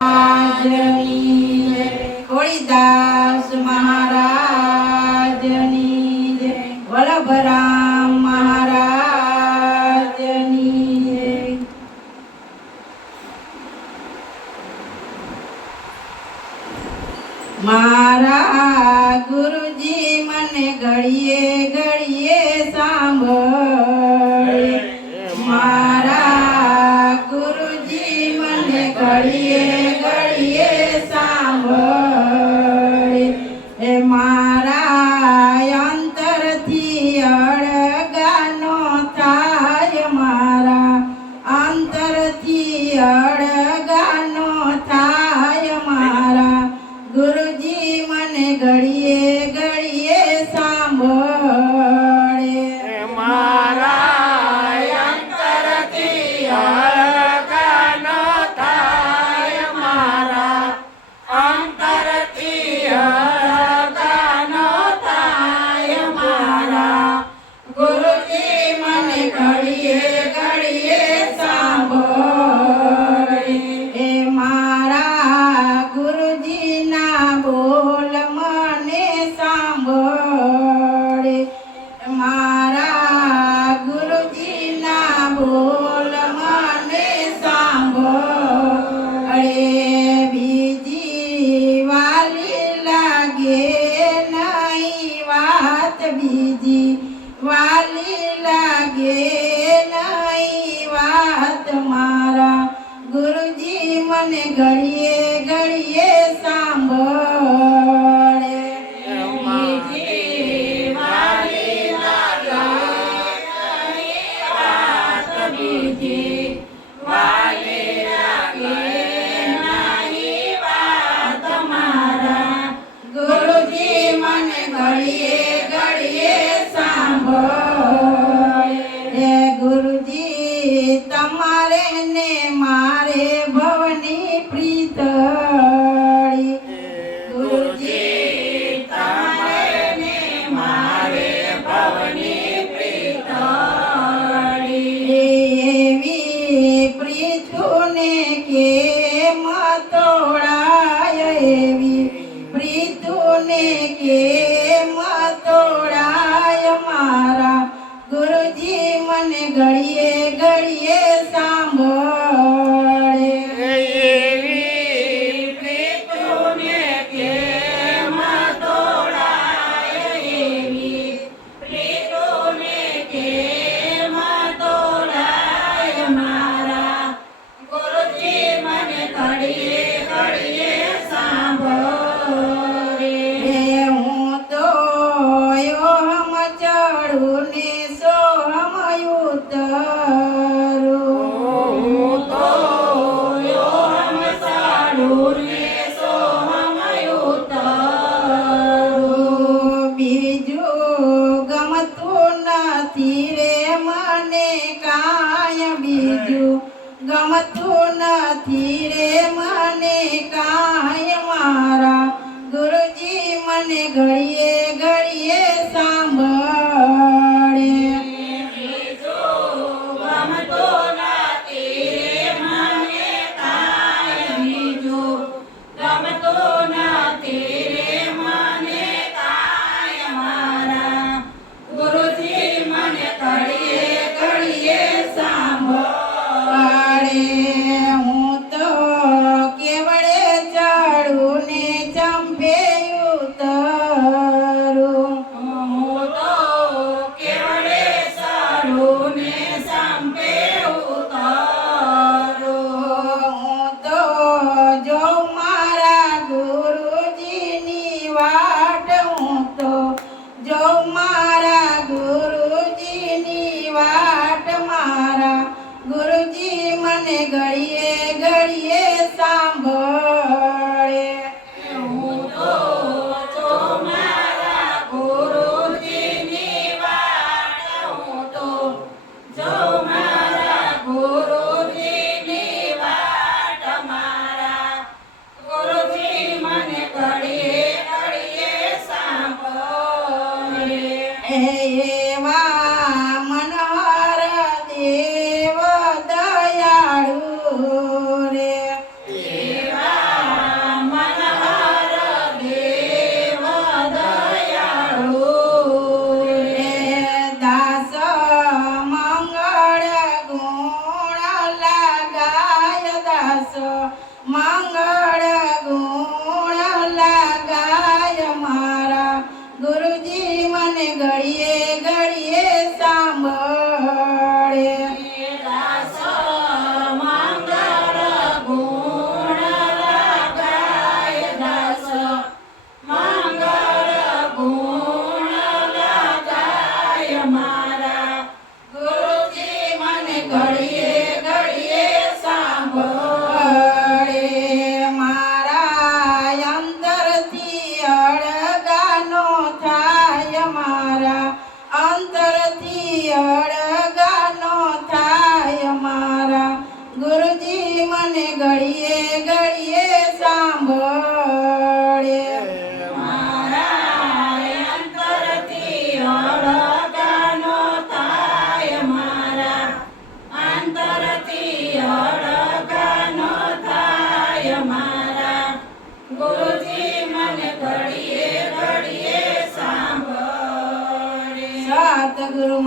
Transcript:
महाराजनी जय। खोड़ीदास महाराजनी जय। वल्लभराम महाराजनी जय। मारा गुरुजी मने घड़िए घड़िए सांभळे। मारा गुरुजी मने घड़िए घड़िए सांभळे। ए मारा अंतरथी अड़गानो थाय। मारा अंतरथी अड़गानो थाय। मारा गुरुजी मने घड़िए घड़िए सांभळे। मारा अंतरथी अड़गानो थाय। मारा अंतरथी अड़गानो थाय। मारा गुरुजी मने घड़िए घड़िए सांभळे। ए मारा गुरुजी ना बोल मने सांभळे। मारा गुरुजी ना बोल मने सांभळे। बीजी वाली लागे नहीं वात। बीजी वाली लागे नहीं वात। मारा गुरुजी मने घड़िए घड़िए सांभळे। बीजी वाली लागे नहीं वात। बीजी वाली लागे नहीं वात। मारा गुरुजी मने घड़िए घड़िए सांभळे। हे गुरुजी तमारे ने मारे भवनी प्रीतड़ी। गुरुजी तमारे ने मारे भवनी प्रीतड़ी। एवी प्रीतुने के मतोड़ाय। एवी प्रीतुने के मतोड़ाय। मारा गुरुजी मने घड़िए घड़िए सांभळे। एवी प्रीतुने के मतोड़ाय। एवी प्रीतुने के मतोड़ाय। मारा गुरुजी मने घड़िए घड़िए सांभळे। हूँ तो यो हम चढ़ू ने सो हम उतरू। હું તો યોમ સાડું ને સોહમ ઉતારું. બીજું ગમતું નથી રે મને કાંઈ। બીજું ગમતું નથી રે મને કાંઈ। મારા ગુરુજી મને ઘડીએ ઘડીએ સાંભળે। બીજું ગમતો નથી રે મને કાંઈ. બીજું ગમતો નથી રે મને કાંઈ. મારા ગુરુજી મને ઘડીએ ઘડીએ સાંભળે. હું તો કેવડે ચડું ને ચંપે ઉતરું। મંગળ ગુણ લાગાય મારા ગુરુજી મને ઘડીએ ઘડીએ સાંભળે દાસ મંગળ ગુણ લગાય દાસ મંગળ ગુણ લગાય મારા ગુરુજી મને ઘડીએ ઘડીએ સાંભળે મારા અંતરથી અળગાનો થાય મારા અંતરથી અળગાનો થાય મારા ગુરુજી મને ઘડીએ ઘડીએ સાંભળે મારા અંતરથી અળગાનો થાય મારા અંતરથી અળગાનો થાય મારા ગુરુજી મને ઘડીએ ઘડીએ સાંભળે સતગુરુ